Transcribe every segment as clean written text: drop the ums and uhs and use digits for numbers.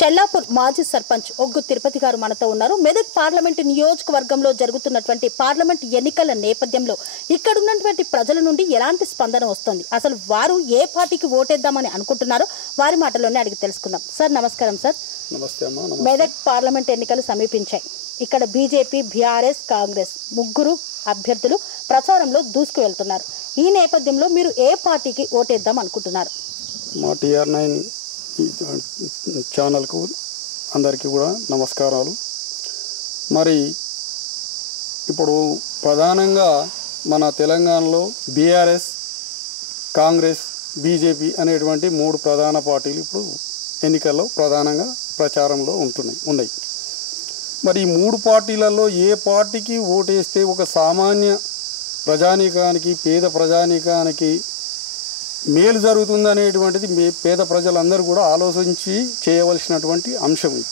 చెల్లాపూర్ మాజీ సర్పంచ్ ఒగ్గు తిరుపతి గారు మనతో ఉన్నారు. మెదక్ పార్లమెంట్ నియోజకవర్గంలో జరుగుతున్నటువంటి పార్లమెంట్ ఎన్నికల నేపథ్యంలో ఇక్కడ ఉన్నటువంటి ప్రజల నుండి ఎలాంటి స్పందన వస్తుంది, అసలు వారు ఏ పార్టీకి ఓటేద్దామని అనుకుంటున్నారో వారి మాటల్లోనే అడిగి తెలుసుకుందాం. సార్ నమస్కారం. సార్ నమస్తే అమ్మా. మెదక్ పార్లమెంట్ ఎన్నికలు సమీపించాయి. ఇక్కడ బీజేపీ, బీఆర్ఎస్, కాంగ్రెస్ ముగ్గురు అభ్యర్థులు ప్రచారంలో దూసుకు వెళ్తున్నారు. ఈ నేపథ్యంలో మీరు ఏ పార్టీకి ఓటేద్దాం అనుకుంటున్నారు? మా TR9 ఛానల్కు అందరికీ కూడా నమస్కారాలు. మరి ఇప్పుడు ప్రధానంగా మన తెలంగాణలో బీఆర్ఎస్, కాంగ్రెస్, బీజేపీ అనేటువంటి మూడు ప్రధాన పార్టీలు ఇప్పుడు ఎన్నికల్లో ప్రధానంగా ప్రచారంలో ఉన్నాయి. మరి ఈ మూడు పార్టీలలో ఏ పార్టీకి ఓటేస్తే ఒక సామాన్య ప్రజానీకానికి, పేద ప్రజానీకానికి మేలు జరుగుతుంది అనేటువంటిది పేద ప్రజలందరూ కూడా ఆలోచించి చేయవలసినటువంటి అంశం ఇది.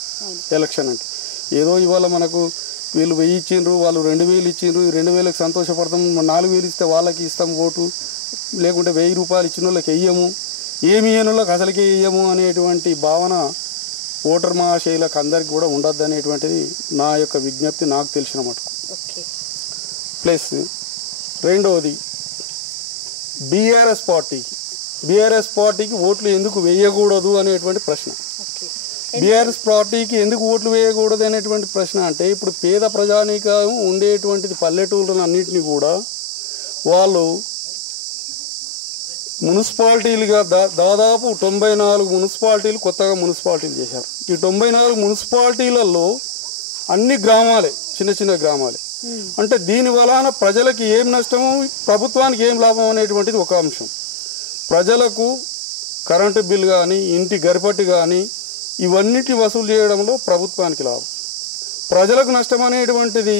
ఎలక్షన్ అంటే ఏదో ఇవాళ మనకు వీళ్ళు 1000 ఇచ్చిండ్రు, వాళ్ళు 2000 ఇచ్చిండ్రు, 2000కి సంతోషపడతాం, 4000 ఇస్తే వాళ్ళకి ఇస్తాం ఓటు, లేకుంటే 1000 రూపాయలు ఇచ్చిన వాళ్ళకి వెయ్యము, ఏమి ఇయ్యని వాళ్ళకి అసలుకే వెయ్యము అనేటువంటి భావన ఓటర్ మహాశైలకు అందరికి కూడా ఉండద్దు అనేటువంటిది నా యొక్క విజ్ఞప్తి, నాకు తెలిసిన మటుకు. ప్లస్ రెండవది బీఆర్ఎస్ పార్టీకి ఓట్లు ఎందుకు వేయకూడదు అనేటువంటి ప్రశ్న. బీఆర్ఎస్ పార్టీకి ఎందుకు ఓట్లు వేయకూడదు అనేటువంటి ప్రశ్న అంటే ఇప్పుడు పేద ప్రజానీకం ఉండేటువంటిది పల్లెటూళ్ళను అన్నింటినీ కూడా వాళ్ళు మున్సిపాలిటీలుగా దాదాపు 94 మున్సిపాలిటీలు కొత్తగా మున్సిపాలిటీలు చేశారు. ఈ 94 మున్సిపాలిటీలలో అన్ని గ్రామాలే, చిన్న చిన్న గ్రామాలే. అంటే దీని వలన ప్రజలకి ఏం నష్టము, ప్రభుత్వానికి ఏం లాభం అనేటువంటిది ఒక అంశం. ప్రజలకు కరెంటు బిల్ కానీ, ఇంటి గరిపట్టి కానీ ఇవన్నిటి వసూలు చేయడంలో ప్రభుత్వానికి లాభం. ప్రజలకు నష్టం అనేటువంటిది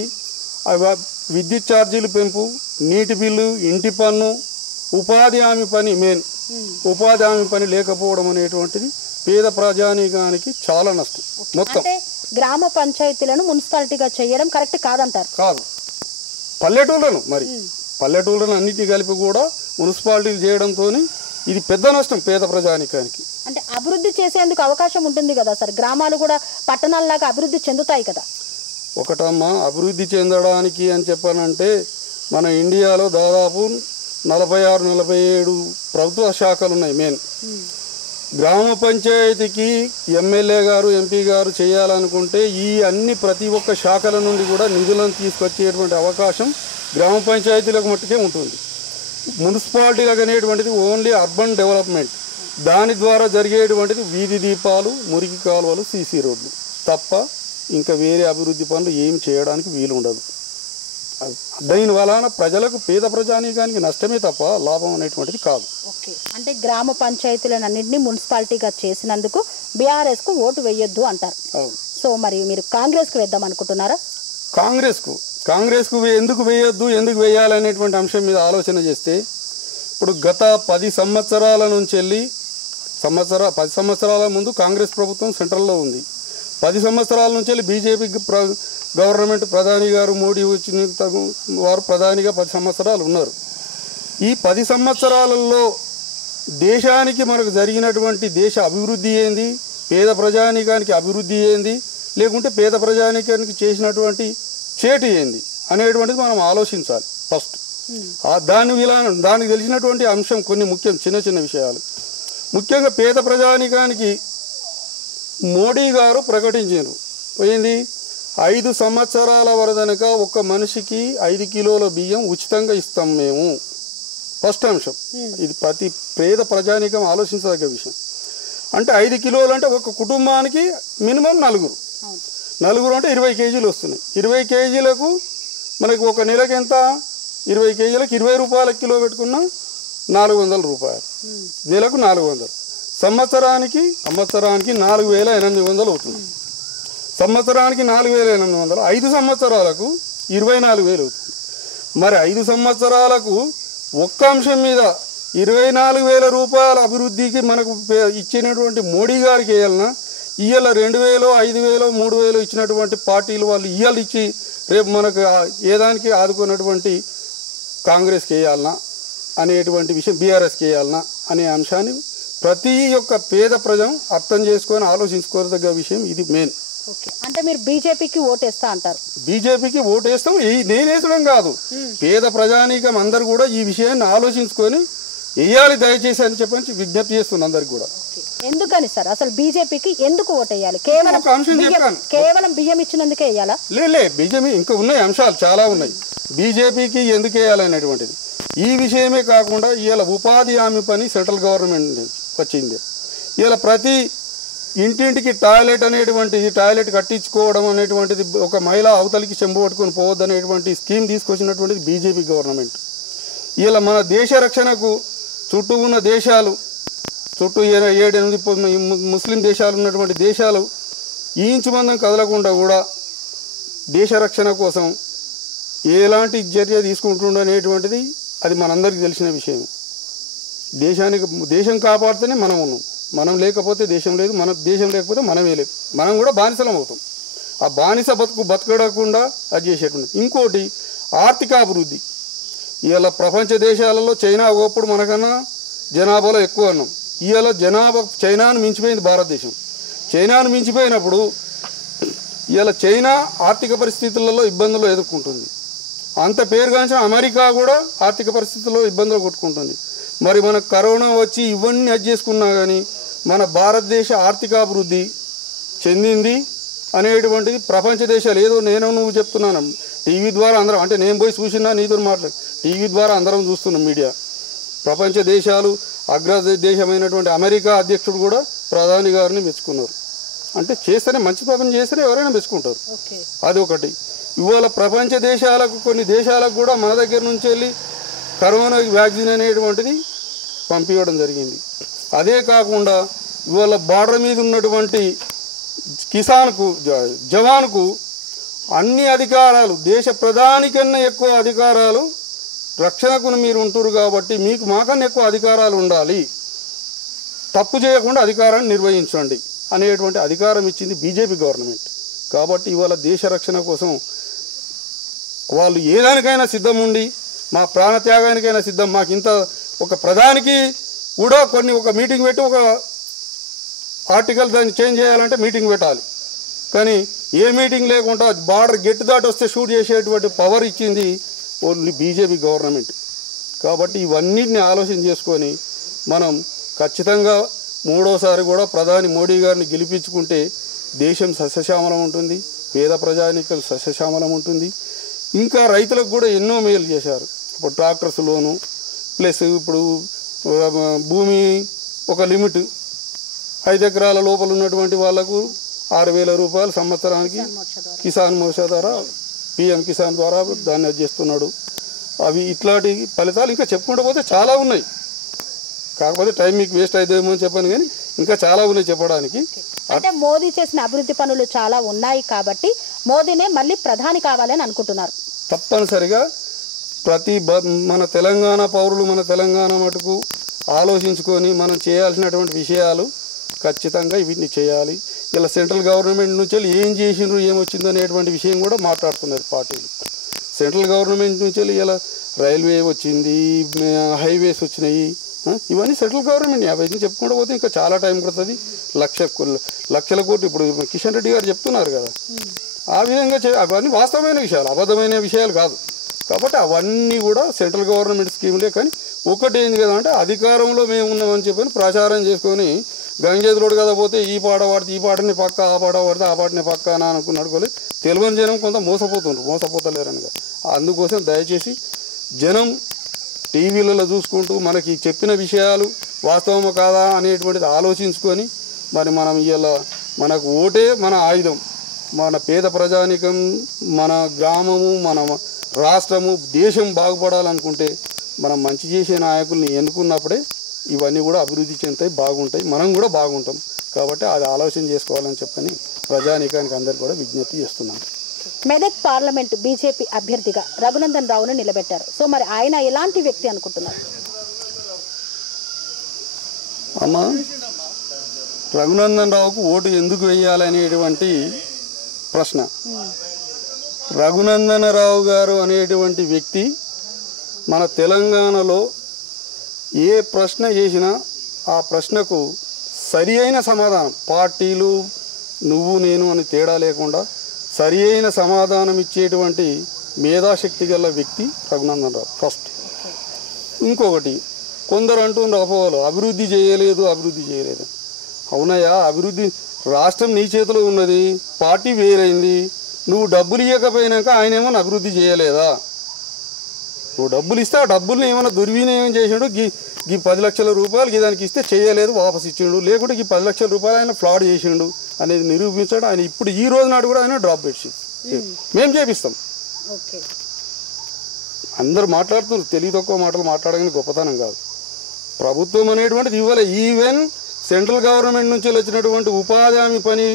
విద్యుత్ ఛార్జీలు పెంపు, నీటి బిల్లు, ఇంటి పన్ను, ఉపాధి హామీ పని. మెయిన్ ఉపాధి హామీ పని లేకపోవడం అనేటువంటిది పేద ప్రజానీకానికి చాలా నష్టం. మొత్తం గ్రామ పంచాయతీలను మున్సిపాలిటీగా చేయడం కరెక్ట్ కాదంటారు? కాదు, పల్లెటూళ్ళను అన్నిటినీ కలిపి కూడా మున్సిపాలిటీలు చేయడంతో ఇది పెద్ద నష్టం పేద ప్రజానీకానికి. అంటే అభివృద్ధి చేసేందుకు అవకాశం ఉంటుంది కదా సార్, గ్రామాలు కూడా పట్టణాల్లాగా అభివృద్ధి చెందుతాయి కదా. ఒకటమ్మా, అభివృద్ధి చెందడానికి అని చెప్పానంటే మన ఇండియాలో దాదాపు 46-47 ప్రభుత్వ శాఖలు ఉన్నాయి. మెయిన్ గ్రామ పంచాయతీకి ఎమ్మెల్యే గారు, ఎంపీ గారు చేయాలనుకుంటే ఈ ప్రతి ఒక్క శాఖల నుండి కూడా నిధులను తీసుకొచ్చేటువంటి అవకాశం గ్రామ పంచాయతీలకు మట్టుకే ఉంటుంది. మున్సిపాలిటీలకు అనేటువంటిది ఓన్లీ అర్బన్ డెవలప్మెంట్, దాని ద్వారా జరిగేటువంటిది వీధి దీపాలు, మురికి కాలువలు, సీసీ రోడ్లు తప్ప ఇంకా వేరే అభివృద్ధి పనులు ఏం చేయడానికి వీలు ఉండదు. దీని వలన ప్రజలకు, పేద ప్రజానీకానికి నష్టమే తప్ప లాభం అనేటువంటిది కాదు. అంటే గ్రామ పంచాయతీలను అన్నింటినీ మున్సిపాలిటీగా చేసినందుకు బీఆర్ఎస్ కు ఓటు వేయొద్దు అంటారు. సో మరి మీరు కాంగ్రెస్ కు వేద్దాం అనుకుంటున్నారా? కాంగ్రెస్ కు ఎందుకు వేయొద్దు, ఎందుకు వేయాలనేటువంటి అంశం మీద ఆలోచన చేస్తే ఇప్పుడు గత 10 సంవత్సరాల నుంచి వెళ్ళి 10 సంవత్సరాల ముందు కాంగ్రెస్ ప్రభుత్వం సెంట్రల్లో ఉంది. 10 సంవత్సరాల నుంచి వెళ్ళి బీజేపీ గవర్నమెంట్, ప్రధాని గారు మోడీ వచ్చిన వారు ప్రధానిగా 10 సంవత్సరాలు ఉన్నారు. ఈ 10 సంవత్సరాలలో దేశానికి మనకు జరిగినటువంటి దేశ అభివృద్ధి ఏంది, పేద ప్రజానీకానికి అభివృద్ధి ఏంది, లేకుంటే పేద ప్రజానీకానికి చేసినటువంటి చేటు ఏంది అనేటువంటిది మనం ఆలోచించాలి ఫస్ట్. దానికి తెలిసినటువంటి అంశం కొన్ని చిన్న చిన్న విషయాలు. ముఖ్యంగా పేద ప్రజానీకానికి మోడీ గారు ప్రకటించారు ఏంది, 5 సంవత్సరాల వరదనక ఒక్క మనిషికి 5 కిలోల బియ్యం ఉచితంగా ఇస్తాం మేము. ఫస్ట్ అంశం ఇది ప్రతి పేద ప్రజానీకం ఆలోచించదగ్గ విషయం. అంటే 5 కిలోలు అంటే ఒక కుటుంబానికి మినిమం నలుగురు అంటే 20 కేజీలు వస్తున్నాయి. 20 కేజీలకు మనకు ఒక నెలకి ఎంత, 20 కేజీలకు 20 రూపాయల కిలో పెట్టుకున్నా 400 రూపాయలు, నెలకు 400, సంవత్సరానికి 4800 అవుతుంది. సంవత్సరానికి 4800, 5 సంవత్సరాలకు 24000 అవుతుంది. మరి 5 సంవత్సరాలకు ఒక్క అంశం మీద 24000 రూపాయల అభివృద్ధికి మనకు ఇచ్చినటువంటి మోడీ గారికి వేయాలన్నా, ఇవాళ 2000, 5000, 3000 ఇచ్చినటువంటి పార్టీలు వాళ్ళు ఇవాళ ఇచ్చి రేపు మనకు ఏదానికి ఆదుకున్నటువంటి కాంగ్రెస్కి వేయాలన్నా అనేటువంటి విషయం, బీఆర్ఎస్కి వేయాలన్నా అనే అంశాన్ని ప్రతి ఒక్క పేద ప్రజం అర్థం చేసుకొని ఆలోచించుకోదగ్గ విషయం ఇది మెయిన్. ఓకే, అంటే మీరు బీజేపీకి ఓటేస్తా అంటారు? బీజేపీకి ఓటేస్తాం. నేనేసడం కాదు, పేద ప్రజానీకం అందరు కూడా ఈ విషయాన్ని ఆలోచించుకొని వేయాలి దయచేసి అని చెప్పని విజ్ఞప్తి చేస్తుంది అందరికి కూడా. ఎందుకని సార్ అసలు బీజేపీకి ఎందుకు ఓటేయాలి? కేవలం బియ్యం ఇచ్చినందుకే వేయాలా? లే బీజేపీ ఇంకా ఉన్నాయి అంశాలు చాలా ఉన్నాయి. బీజేపీకి ఎందుకు వేయాలనేటువంటిది ఈ విషయమే కాకుండా ఇవాళ ఉపాధి హామీ పని సెంట్రల్ గవర్నమెంట్ వచ్చింది. ఇవాళ ప్రతి ఇంటింటికి టాయిలెట్ అనేటువంటిది, టాయిలెట్ కట్టించుకోవడం అనేటువంటిది, ఒక మహిళ అవతలికి చెంబు పట్టుకొని పోవద్దు అనేటువంటి స్కీమ్ తీసుకొచ్చినటువంటిది బీజేపీ గవర్నమెంట్. ఇలా మన దేశ రక్షణకు చుట్టూ ఉన్న దేశాలు, చుట్టూ 7-8 ముస్లిం దేశాలు ఉన్నటువంటి దేశాలు ఈ ఇంచు మందం కదలకుండా కూడా దేశ రక్షణ కోసం ఎలాంటి చర్య తీసుకుంటుండనేటువంటిది అది మనందరికీ తెలిసిన విషయం. దేశం కాపాడితేనే మనం ఉన్నాం. మనం లేకపోతే దేశం లేదు, మన దేశం లేకపోతే మనమే లేదు. మనం కూడా బానిసలం అవుతాం. ఆ బానిస బతకకుండా అది చేసేటువంటి. ఇంకోటి ఆర్థికాభివృద్ధి. ఇవాళ ప్రపంచ దేశాలలో చైనా ఒకప్పుడు మనకన్నా జనాభాలో ఎక్కువ ఉన్నాం. ఇవాళ జనాభా చైనాను మించిపోయింది భారతదేశం. చైనాను మించిపోయినప్పుడు ఇవాళ చైనా ఆర్థిక పరిస్థితులలో ఇబ్బందులు ఎదుర్కొంటుంది. అంత పేరుగాంచిన అమెరికా కూడా ఆర్థిక పరిస్థితుల్లో ఇబ్బందులు కొట్టుకుంటుంది. మరి మనకు కరోనా వచ్చి ఇవన్నీ అది చేసుకున్నా కానీ మన భారతదేశ ఆర్థికాభివృద్ధి చెందింది అనేటువంటిది ప్రపంచ దేశాలు ఏదో నువ్వు చెప్తున్నాను టీవీ ద్వారా అందరం, అంటే నేను పోయి చూసినా నీతో మాట్లాడు, టీవీ ద్వారా అందరం చూస్తున్నాం మీడియా. ప్రపంచ దేశాలు అగ్రదేశమైనటువంటి అమెరికా అధ్యక్షుడు కూడా ప్రధాని గారిని మెచ్చుకున్నారు. అంటే చేస్తేనే మంచి పని చేస్తేనే ఎవరైనా మెచ్చుకుంటారు. అది ఒకటి. ఇవాళ ప్రపంచ దేశాలకు కొన్ని దేశాలకు కూడా మన దగ్గర నుంచి వెళ్ళి కరోనా వ్యాక్సిన్ అనేటువంటిది పంపించడం జరిగింది. అదే కాకుండా ఇవాళ బార్డర్ మీద ఉన్నటువంటి కిసాన్కు జవాన్కు అన్ని అధికారాలు, దేశ ప్రధాని కన్నా ఎక్కువ అధికారాలు రక్షణకు మీరు ఉంటారు కాబట్టి మీకు మాకన్నా ఎక్కువ అధికారాలు ఉండాలి, తప్పు చేయకుండా అధికారాన్ని నిర్వహించండి అనేటువంటి అధికారం ఇచ్చింది బీజేపీ గవర్నమెంట్. కాబట్టి ఇవాళ దేశ రక్షణ కోసం వాళ్ళు ఏదానికైనా సిద్ధం ఉండి, మా ప్రాణత్యాగానికైనా సిద్ధం. మాకు ఇంత ఒక ప్రధానికి కూడా ఒక మీటింగ్ పెట్టి ఒక ఆర్టికల్ దాన్ని చేంజ్ చేయాలంటే మీటింగ్ పెట్టాలి. కానీ ఏ మీటింగ్ లేకుండా బార్డర్ గెట్ దాటి వస్తే షూట్ చేసేటువంటి పవర్ ఇచ్చింది ఓన్లీ బీజేపీ గవర్నమెంట్. కాబట్టి ఇవన్నిటిని ఆలోచన చేసుకొని మనం ఖచ్చితంగా మూడోసారి కూడా ప్రధాని మోడీ గారిని గెలిపించుకుంటే దేశం సస్యశ్యామలం ఉంటుంది, పేద ప్రజానికం సస్యశ్యామలం ఉంటుంది. ఇంకా రైతులకు కూడా ఎన్నో మేలు చేశారు. ఇప్పుడు ట్రాక్టర్స్ లోను ప్లస్ ఇప్పుడు భూమి ఒక లిమిట్ 5 ఎకరాల లోపల ఉన్నటువంటి వాళ్లకు 6,000 రూపాయలు సంవత్సరానికి కిసాన్ మోర్చా ద్వారా, పిఎం కిసాన్ ద్వారా దాన్ని అది చేస్తున్నాడు. అవి ఇట్లాంటి ఫలితాలు ఇంకా చెప్పుకుంటూ పోతే చాలా ఉన్నాయి. కాకపోతే టైం మీకు వేస్ట్ అవుతుందేమో అని చెప్పాను, కానీ ఇంకా చాలా ఉన్నాయి చెప్పడానికి. అంటే మోదీ చేసిన అభివృద్ధి పనులు చాలా ఉన్నాయి కాబట్టి మోదీనే మళ్ళీ ప్రధాని కావాలని అనుకుంటున్నారు. తప్పనిసరిగా ప్రతి మన తెలంగాణ పౌరులు మన తెలంగాణ మటుకు ఆలోచించుకొని మనం చేయాల్సినటువంటి విషయాలు ఖచ్చితంగా వీటిని చేయాలి. ఇలా సెంట్రల్ గవర్నమెంట్ నుంచి ఏం చేసిండ్రు, ఏమొచ్చింది అనేటువంటి విషయం కూడా మాట్లాడుతున్నారు పార్టీలు. సెంట్రల్ గవర్నమెంట్ నుంచి ఇలా రైల్వే వచ్చింది, హైవేస్ వచ్చినాయి, ఇవన్నీ సెంట్రల్ గవర్నమెంట్. అవన్నీ చెప్పుకుంటూ పోతే ఇంకా చాలా టైం పడుతుంది. లక్షల కోట్లు ఇప్పుడు కిషన్ రెడ్డి గారు చెప్తున్నారు కదా, ఆ విధంగా అవన్నీ వాస్తవమైన విషయాలు, అబద్ధమైన విషయాలు కాదు. కాబట్టి అవన్నీ కూడా సెంట్రల్ గవర్నమెంట్ స్కీములే. కానీ ఒకటి ఏంది కదా అంటే అధికారంలో మేము ఉన్నామని చెప్పని ప్రచారం చేసుకొని గంగేదులోడు కదా పోతే ఈ పాట పాడితే ఈ పాటని పక్క, ఆ పాట పాడితే ఆ పాటని పక్క అని అనుకున్నాడుకోలేదు. తెలియని జనం కొంత మోసపోతలేరని కదా. అందుకోసం దయచేసి జనం టీవీలలో చూసుకుంటూ మనకి చెప్పిన విషయాలు వాస్తవమా కాదా అనేటువంటిది ఆలోచించుకొని మరి మనం ఇలా మనకు ఓటే మన ఆయుధం. మన పేద ప్రజానికం, మన గ్రామము, మన రాష్ట్రము, దేశం బాగుపడాలనుకుంటే మనం మంచి చేసే నాయకుల్ని ఎన్నుకున్నప్పుడే ఇవన్నీ కూడా అభివృద్ధి చెందుతాయి, బాగుంటాయి, మనం కూడా బాగుంటాం. కాబట్టి అది ఆలోచన చేసుకోవాలని చెప్పని ప్రజానీకానికి అందరికీ కూడా విజ్ఞప్తి చేస్తున్నాను. మెదక్ పార్లమెంట్ బీజేపీ అభ్యర్థిగా రఘునందన్ రావును నిలబెట్టారు. సో మరి ఆయన ఎలాంటి వ్యక్తి అనుకుంటున్నారు? అమ్మా, రఘునందన్ రావుకు ఓటు ఎందుకు వేయాలనేటువంటి ప్రశ్న. రఘునందన్ రావు గారు అనేటువంటి వ్యక్తి మన తెలంగాణలో ఏ ప్రశ్న చేసినా ఆ ప్రశ్నకు సరి అయిన సమాధానం, పార్టీలు నువ్వు నేను అని తేడా లేకుండా సరి అయిన సమాధానం ఇచ్చేటువంటి మేధాశక్తి గల వ్యక్తి రఘునందన్ రావు ఫస్ట్. ఇంకొకటి, కొందరు అంటున్నారు అపోహలు, అభివృద్ధి చేయలేదు అభివృద్ధి చేయలేదు. అవునయ్యా, అభివృద్ధి రాష్ట్రం నీ చేతిలో ఉన్నది, పార్టీ వేరైంది. నువ్వు డబ్బులు ఇవ్వకపోయినాక ఆయన ఏమన్నా అభివృద్ధి చేయలేదా? నువ్వు డబ్బులు ఇస్తే ఆ డబ్బుల్ని ఏమైనా దుర్వినియోగం చేసాడు, ఈ 10 లక్షల రూపాయలు దానికి ఇస్తే చేయలేదు వాపస్ ఇచ్చిండు, లేకుంటే ఈ 10 లక్షల రూపాయలు ఆయన ఫ్రాడ్ చేసిండు అనేది నిరూపించాడు. ఆయన ఇప్పుడు ఈ రోజు నాడు కూడా ఆయన డ్రాప్ పెట్టి మేము చేపిస్తాం. అందరు మాట్లాడుతున్నారు, తెలివి తక్కువ మాటలు మాట్లాడగానే గొప్పతనం కాదు. ప్రభుత్వం అనేటువంటిది ఇవ్వలే. ఈవెన్ సెంట్రల్ గవర్నమెంట్ నుంచి వచ్చినటువంటి ఉపాధి హామీ పని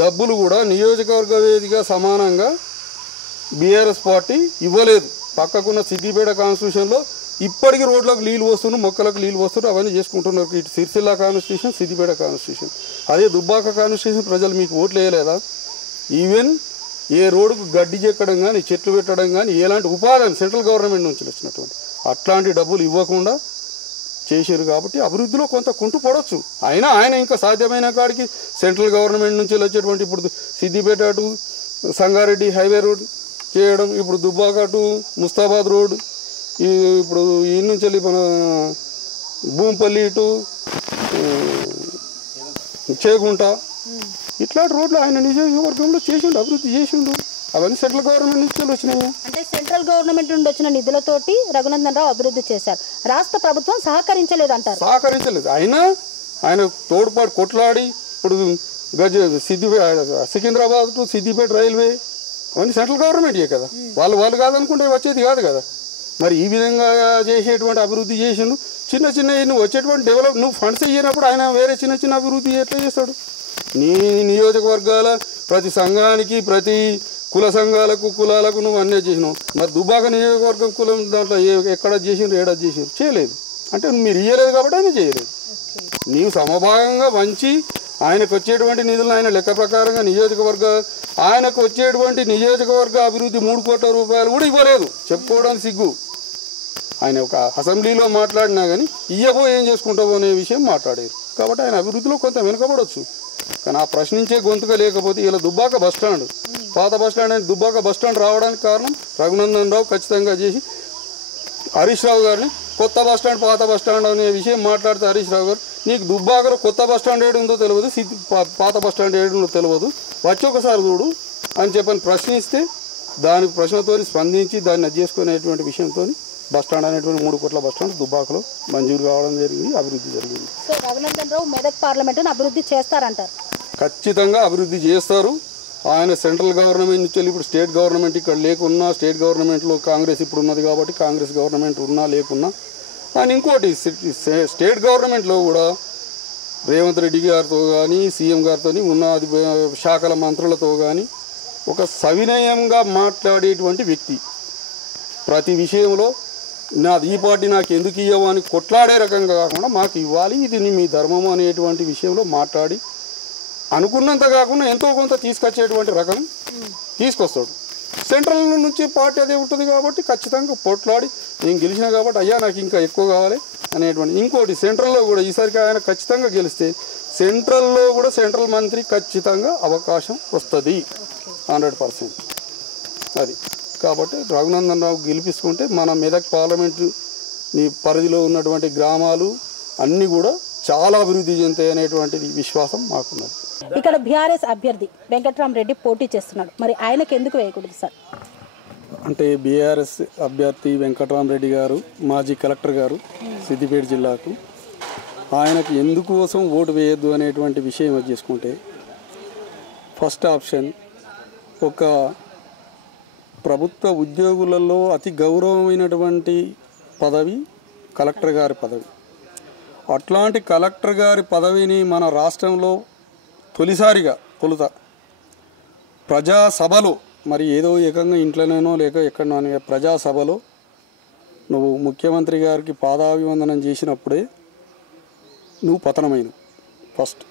డబ్బులు కూడా నియోజకవర్గ వేదిక సమానంగా బీఆర్ఎస్ పార్టీ ఇవ్వలేదు. పక్కకున్న సిద్దిపేట కాన్స్టిట్యూషన్లో ఇప్పటికీ రోడ్లకు నీళ్ళు వస్తున్నారు, మొక్కలకు నీళ్ళు వస్తున్నారు, అవన్నీ చేసుకుంటున్నారు. ఇటు సిరిసిల్ల కాన్స్టిట్యూషన్, సిద్దిపేట కాన్స్టిట్యూషన్. అదే దుబ్బాక కాన్స్టిట్యూషన్ ప్రజలు మీకు ఓట్లు వేయలేదా? ఈవెన్ ఏ రోడ్డుకు గడ్డి చెక్కడం కానీ, చెట్లు పెట్టడం కానీ, ఎలాంటి ఉపాధి సెంట్రల్ గవర్నమెంట్ నుంచి వచ్చినటువంటి అట్లాంటి డబ్బులు ఇవ్వకుండా చేశారు. కాబట్టి అభివృద్ధిలో కొంత కుంటు పడవచ్చు. అయినా ఆయన ఇంకా సాధ్యమైన కాడికి సెంట్రల్ గవర్నమెంట్ నుంచి వచ్చేటువంటి ఇప్పుడు Siddipet to Sangareddy highway road చేయడం, ఇప్పుడు దుబ్బాక టు ముస్తాబాద్ రోడ్, ఇప్పుడు ఈ నుంచి వెళ్ళి మన భూంపల్లి టు చేగుంట, ఇట్లాంటి రోడ్లు ఆయన నియోజకవర్గంలో చేసిండు, అభివృద్ధి చేసిండు. అవన్నీ సెంట్రల్ గవర్నమెంట్ నుంచి వచ్చినాయి. అంటే సెంట్రల్ గవర్నమెంట్ నుండి వచ్చిన నిధులతోటి రఘునందన్ రావు అభివృద్ధి చేశారు. రాష్ట్ర ప్రభుత్వం సహకరించలేదు అంటారు. సహకరించలేదు. ఆయన తోడ్పాటు కొట్లాడి ఇప్పుడు సికింద్రాబాద్ టు సిద్దిపేట రైల్వే అవన్నీ సెంట్రల్ గవర్నమెంటే కదా. వాళ్ళు కాదనుకుంటే వచ్చేది కాదు కదా. మరి ఈ విధంగా చేసేటువంటి అభివృద్ధి చేసిండు. చిన్న చిన్న నువ్వు వచ్చేటువంటి డెవలప్ నువ్వు ఫండ్స్ ఇచ్చినప్పుడు ఆయన వేరే చిన్న చిన్న అభివృద్ధి ఎట్లా చేస్తాడు? నీ నియోజకవర్గాల ప్రతి సంఘానికి, ప్రతి కుల సంఘాలకు, కులాలకు నువ్వు అన్నీ చేసినావు. మరి దుబ్బాక నియోజకవర్గం కులం దాంట్లో ఎక్కడ చేసిండ్రు, ఏడాది చేసిండ్రు, చేయలేదు. అంటే మీరు ఇయ్యలేదు కాబట్టి ఆయన చేయలేదు. నీవు సమభాగంగా వంచి ఆయనకు వచ్చేటువంటి నిధులను ఆయన లెక్క ప్రకారంగా ఆయనకు వచ్చేటువంటి నియోజకవర్గ అభివృద్ధి 3 కోట్ల రూపాయలు కూడా ఇవ్వలేదు. చెప్పుకోవడానికి సిగ్గు. ఆయన ఒక అసెంబ్లీలో మాట్లాడినా కానీ ఇయ్యబో ఏం చేసుకుంటావో అనే విషయం మాట్లాడారు. కాబట్టి ఆయన అభివృద్ధిలో కొంత వెనుకబడవచ్చు. కానీ ఆ ప్రశ్నించే గొంతుగా లేకపోతే ఇలా దుబ్బాక బస్టాండ్, పాత బస్టాండ్ అని దుబ్బాక బస్టాండ్ రావడానికి కారణం రఘునందన్ రావు ఖచ్చితంగా చేసి హరీష్ రావు గారిని కొత్త బస్టాండ్ పాత బస్టాండ్ అనే విషయం మాట్లాడితే హరీష్ రావు గారు నీకు దుబ్బాకలో కొత్త బస్టాండ్ ఏడు ఉందో తెలియదు, పాత బస్టాండ్ ఏడు ఉందో తెలియదు, వచ్చి ఒకసారి చూడు అని చెప్పని ప్రశ్నిస్తే దానికి ప్రశ్నతో స్పందించి దాన్ని అది చేసుకునేటువంటి విషయంతో బస్టాండ్ అనేటువంటి 3 కోట్ల బస్టాండ్ దుబ్బాకలో మంజూరు కావడం జరిగింది, అభివృద్ధి జరిగింది. సో రఘునందన్ రావు మెదక్ పార్లమెంటును అభివృద్ధి చేస్తారంటారు? ఖచ్చితంగా అభివృద్ధి చేస్తారు. ఆయన సెంట్రల్ గవర్నమెంట్ నుంచి ఇప్పుడు స్టేట్ గవర్నమెంట్ ఇక్కడ లేకున్నా, స్టేట్ గవర్నమెంట్లో కాంగ్రెస్ ఇప్పుడు ఉన్నది కాబట్టి కాంగ్రెస్ గవర్నమెంట్ ఉన్నా లేకున్నా, ఆయన ఇంకోటి స్టేట్ గవర్నమెంట్లో కూడా రేవంత్ రెడ్డి గారితో కానీ సీఎం గారితో ఉన్న శాఖల మంత్రులతో కానీ ఒక సవినయంగా మాట్లాడేటువంటి వ్యక్తి. ప్రతి విషయంలో నాది ఈ పార్టీ నాకు ఎందుకు ఇవ్వవు అని కొట్లాడే రకంగా కాకుండా మాకు ఇవ్వాలి, ఇది మీ ధర్మము అనేటువంటి విషయంలో మాట్లాడి అనుకున్నంత కాకుండా ఎంతో కొంత తీసుకొచ్చేటువంటి రకం తీసుకొస్తాడు. సెంట్రల్ నుంచి పార్టీ అదే ఉంటుంది కాబట్టి ఖచ్చితంగా పోట్లాడి నేను గెలిచినా కాబట్టి అయ్యా నాకు ఇంకా ఎక్కువ కావాలి అనేటువంటి. ఇంకోటి సెంట్రల్లో కూడా ఈసారికి ఆయన ఖచ్చితంగా గెలిస్తే సెంట్రల్లో కూడా సెంట్రల్ మంత్రి ఖచ్చితంగా అవకాశం వస్తుంది 100%. అది కాబట్టి రఘునందన్ రావు గెలిపించుకుంటే మన మెదక్ పార్లమెంటు పరిధిలో ఉన్నటువంటి గ్రామాలు అన్నీ కూడా చాలా అభివృద్ధి చెందుతాయి అనేటువంటిది విశ్వాసం మాకున్నది. ఇక్కడ బీఆర్ఎస్ అభ్యర్థి వెంకట్రామరెడ్డి పోటీ చేస్తున్నాడు, మరి ఆయనకు ఎందుకు వేయకూడదు సార్? అంటే బీఆర్ఎస్ అభ్యర్థి వెంకట్రామరెడ్డి గారు మాజీ కలెక్టర్ గారు సిద్దిపేట జిల్లాకు, ఆయనకు ఎందుకోసం ఓటు వేయద్దు అనేటువంటి విషయం చేసుకుంటే ఫస్ట్ ఆప్షన్ ఒక ప్రభుత్వ ఉద్యోగులలో అతి గౌరవమైనటువంటి పదవి కలెక్టర్ గారి పదవి. అట్లాంటి కలెక్టర్ గారి పదవిని మన రాష్ట్రంలో తొలిసారిగా ప్రజాసభలో, మరి ఏదో ఏకంగా ఇంట్లోనేనో లేక ఎక్కడనో అని ప్రజాసభలో నువ్వు ముఖ్యమంత్రి గారికి పాదాభివందనం చేసినప్పుడే నువ్వు పతనమైనవు ఫస్ట్.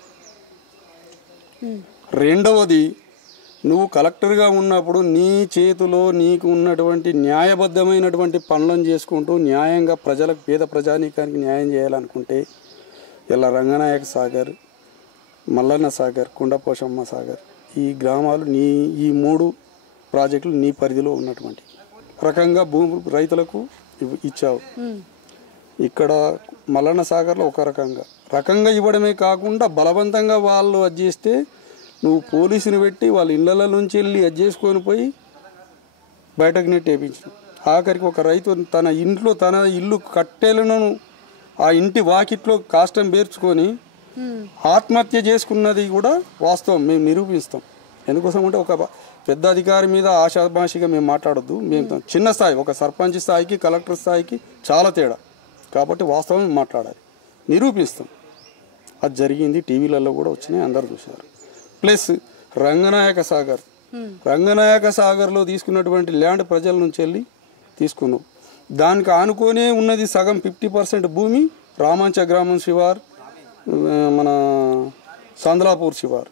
రెండవది, నువ్వు కలెక్టర్గా ఉన్నప్పుడు నీ చేతిలో నీకు ఉన్నటువంటి న్యాయబద్ధమైనటువంటి పనులను చేసుకుంటూ న్యాయంగా ప్రజలకు, పేద ప్రజానీకానికి న్యాయం చేయాలనుకుంటే ఇలా రంగనాయక సాగర్, మల్లన్న సాగర్, కుండపోషమ్మ సాగర్ ఈ గ్రామాలు ఈ 3 ప్రాజెక్టులు నీ పరిధిలో ఉన్నటువంటి రకంగా భూమి రైతులకు ఇచ్చావు. ఇక్కడ మల్లన్న సాగర్లో ఒక రకంగా ఇవ్వడమే కాకుండా బలవంతంగా వాళ్ళు అది చేస్తే నువ్వు పోలీసుని పెట్టి వాళ్ళ ఇళ్ళ నుంచి వెళ్ళి అది చేసుకొని పోయి బయటకు నెట్టేపించు. ఆఖరికి ఒక రైతు తన ఇల్లు కట్టెలను ఆ ఇంటి వాకిట్లో కాష్టం పేర్చుకొని ఆత్మహత్య చేసుకున్నది కూడా వాస్తవం. మేము నిరూపిస్తాం. ఎందుకోసం అంటే ఒక పెద్ద అధికారి మీద ఆశాభాషిగా మేము మాట్లాడొద్దు. మేము చిన్న స్థాయి, ఒక సర్పంచ్ స్థాయికి కలెక్టర్ స్థాయికి చాలా తేడా. కాబట్టి వాస్తవం మాట్లాడాలి, నిరూపిస్తాం. అది జరిగింది, టీవీలలో కూడా వచ్చినాయి, అందరు చూశారు. ప్లస్ రంగనాయక సాగర్లో తీసుకున్నటువంటి ల్యాండ్ ప్రజల నుంచి వెళ్ళి తీసుకున్నావు. దానికి ఆనుకొనే ఉన్నది సగం 50% భూమి రామంచ గ్రామం శివార్, మన సందలాపూర్ శివార్,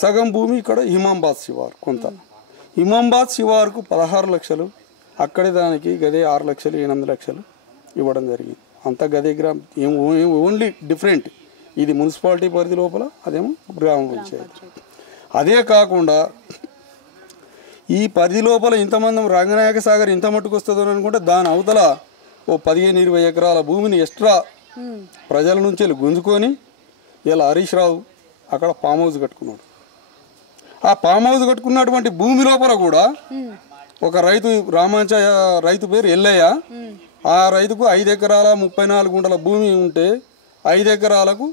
సగం భూమి ఇక్కడ హిమాంబాద్ శివార్. కొంత హిమాంబాద్ శివార్కు 16 లక్షలు, అక్కడే దానికి గదే 6 లక్షలు 8 లక్షలు ఇవ్వడం జరిగింది. అంతా గదే గ్రామం, ఓన్లీ డిఫరెంట్. ఇది మున్సిపాలిటీ పరిధి లోపల, అదేమో గ్రామం పంచాయతీ. అదే కాకుండా ఈ పరిధి లోపల ఇంతమంది రంగనాయక సాగర్ ఇంత మట్టుకు వస్తుందో అనుకుంటే దాని అవతల ఓ 15-20 ఎకరాల భూమిని ఎక్స్ట్రా ప్రజల నుంచి గుంజుకొని ఇలా హరీష్ రావు అక్కడ ఫామ్ హౌస్ కట్టుకున్నాడు. ఆ ఫామ్ హౌస్ కట్టుకున్నటువంటి భూమి లోపల కూడా ఒక రైతు రామాంచ రైతు పేరు ఎల్లయ్య. ఆ రైతుకు 5 ఎకరాల 34 గుంటల భూమి ఉంటే 5 ఎకరాలకు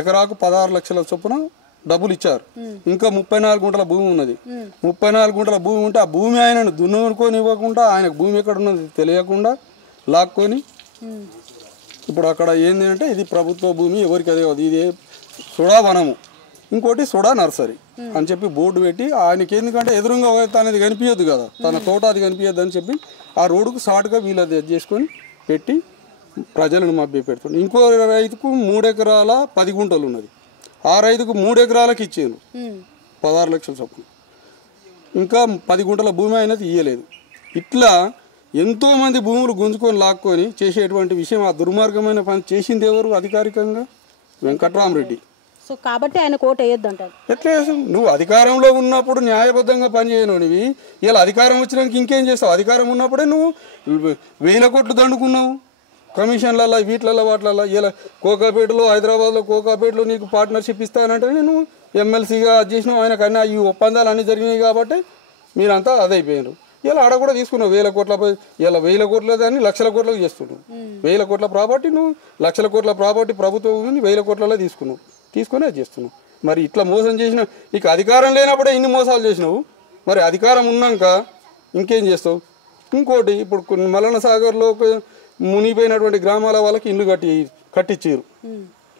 ఎకరాకు 16 లక్షల చొప్పున డబ్బులు ఇచ్చారు. ఇంకా 34 గుంటల భూమి ఉన్నది. 34 గుంటల భూమి ఉంటే ఆ భూమి ఆయనను దున్నుకొని ఇవ్వకుండా, ఆయనకు భూమి ఎక్కడ ఉన్నది తెలియకుండా లాక్కొని ఇప్పుడు అక్కడ ఏంది అంటే ఇది ప్రభుత్వ భూమి, ఎవరికి అదే ఇది సుడా వనము, ఇంకోటి సుడా నర్సరీ అని చెప్పి బోర్డు పెట్టి ఆయనకి ఎందుకంటే ఎదురుగా తనది కనిపించదు కదా, తన తోట అది కనిపించద్దు అని చెప్పి ఆ రోడ్డుకు షార్ట్గా వీళ్ళది చేసుకొని పెట్టి ప్రజలను మభ్య పెడుతుంది. ఇంకో రైతుకు 3 ఎకరాల 10 గుంటలు ఉన్నది. ఆ రైతుకు 3 ఎకరాలకు ఇచ్చాను 16 లక్షల చొప్పున. ఇంకా 10 గుంటల భూమి అయినది ఇయ్యలేదు. ఇట్లా ఎంతోమంది భూములు గుంజుకొని లాక్కొని చేసేటువంటి విషయం, ఆ దుర్మార్గమైన పని చేసింది ఎవరు అధికారికంగా? వెంకట్రామరెడ్డి. సో కాబట్టి ఆయన కోట వేయొద్దు అంటారు. ఎట్లా నువ్వు అధికారంలో ఉన్నప్పుడు న్యాయబద్ధంగా పనిచేయనువి, ఇలా అధికారం వచ్చినాక ఇంకేం చేస్తావు? అధికారం ఉన్నప్పుడే నువ్వు 1000 కోట్లు దండుకున్నావు కమిషన్లలో, వీటిలలో, వాటిలలో. ఇలా కోకాపేటలో, హైదరాబాద్లో కోకాపేటలో నీకు పార్ట్నర్షిప్ ఇస్తానంటే నేను ఎమ్మెల్సీగా అది చేసినావు. ఆయనకు అన్నీ ఈ ఒప్పందాలు అన్నీ జరిగినాయి కాబట్టి మీరంతా అదైపోయినారు. ఇలా ఆడ కూడా తీసుకున్నావు 1000 కోట్ల, ఇలా 1000 కోట్ల దాన్ని లక్షల కోట్లకు చేస్తున్నావు. 1000 కోట్ల ప్రాపర్టీ నువ్వు, లక్షల కోట్ల ప్రాపర్టీ ప్రభుత్వం 1000 కోట్లలో తీసుకుని అది చేస్తున్నావు. మరి ఇట్లా మోసం చేసిన, నీకు అధికారం లేనప్పుడే ఇన్ని మోసాలు చేసినావు, మరి అధికారం ఉన్నాక ఇంకేం చేస్తావు? ఇంకోటి, ఇప్పుడు మల్లన్న సాగర్లో మునిగిపోయినటువంటి గ్రామాల వాళ్ళకి ఇల్లు కట్టించారు,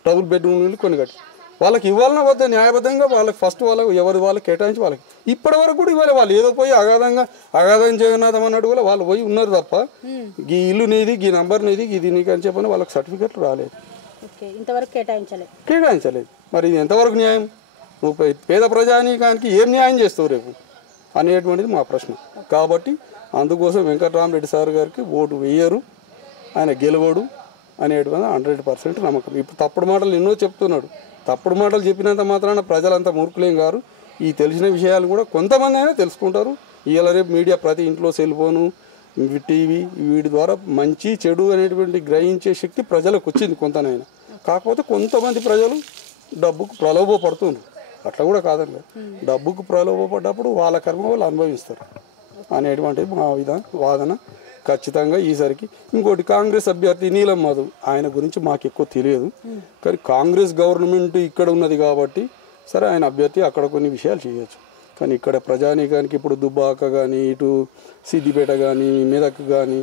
డబుల్ బెడ్రూమ్ ఇల్లు కొన్ని కట్టి వాళ్ళకి ఇవ్వాలన్నా వద్ద న్యాయబద్ధంగా వాళ్ళకి ఫస్ట్ వాళ్ళకి వాళ్ళకి కేటాయించి వాళ్ళకి ఇప్పటి వరకు కూడా ఇవ్వాలి. వాళ్ళు ఏదో పోయి అగాధం జగన్నాథం అన్నట్టు కూడా వాళ్ళు పోయి ఉన్నారు తప్ప ఈ ఇల్లు నీది, ఈ నంబర్ నీది, ఇది నీకు అని చెప్పని వాళ్ళకి సర్టిఫికెట్లు రాలేదు, ఇంతవరకు కేటాయించలేదు. మరి ఇది ఎంతవరకు న్యాయం? నువ్వు పేద ప్రజానీకానికి ఏం న్యాయం చేస్తావు రేపు అనేటువంటిది మా ప్రశ్న. కాబట్టి అందుకోసం వెంకట్రామరెడ్డి సార్ గారికి ఓటు వేయరు, ఆయన గెలవడు అనేటువంటి 100% నమ్మకం. ఇప్పుడు తప్పుడు మాటలు ఎన్నో చెప్తున్నాడు. తప్పుడు మాటలు చెప్పినంత మాత్రాన ప్రజలంతా మూర్ఖులేం గారు. ఈ తెలిసిన విషయాలు కూడా కొంతమంది అయినా తెలుసుకుంటారు. ఇవాళ రేపు మీడియా ప్రతి ఇంట్లో సెల్ ఫోను, టీవీ, వీటి ద్వారా మంచి చెడు అనేటువంటి గ్రహించే శక్తి ప్రజలకు వచ్చింది కొంతనైనా. కాకపోతే కొంతమంది ప్రజలు డబ్బుకు ప్రలోభపడుతున్నారు. అట్లా కూడా కాదండి, డబ్బుకు ప్రలోభపడ్డప్పుడు వాళ్ళ కర్మ వాళ్ళు అనుభవిస్తారు అనేటువంటిది మా వాదన. ఖచ్చితంగా ఈసారికి ఇంకోటి, కాంగ్రెస్ అభ్యర్థి నీలం మధు, ఆయన గురించి మాకు ఎక్కువ తెలియదు. కానీ కాంగ్రెస్ గవర్నమెంట్ ఇక్కడ ఉన్నది కాబట్టి సరే ఆయన అభ్యర్థి అక్కడ కొన్ని విషయాలు చేయొచ్చు. కానీ ఇక్కడ ప్రజానీకానికి ఇప్పుడు దుబ్బాక కానీ, ఇటు సిద్దిపేట కానీ, మెదక్ కానీ,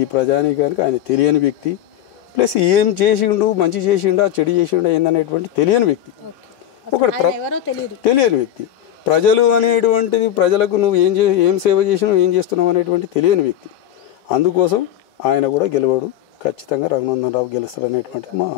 ఈ ప్రజానీకానికి ఆయన తెలియని వ్యక్తి. ప్లస్ ఏం చేసిండు, మంచి చేసిండా చెడు చేసిండా ఏందనేటువంటి తెలియని వ్యక్తి. ఒకటి తెలియని వ్యక్తి. ప్రజలు అనేటువంటిది, ప్రజలకు నువ్వు ఏం సేవ చేసినావు, ఏం చేస్తున్నావు అనేటువంటి తెలియని వ్యక్తి. అందుకోసం ఆయన కూడా గెలవడు. ఖచ్చితంగా రఘునందన్ రావు గెలుస్తాడు అనేటువంటిది మా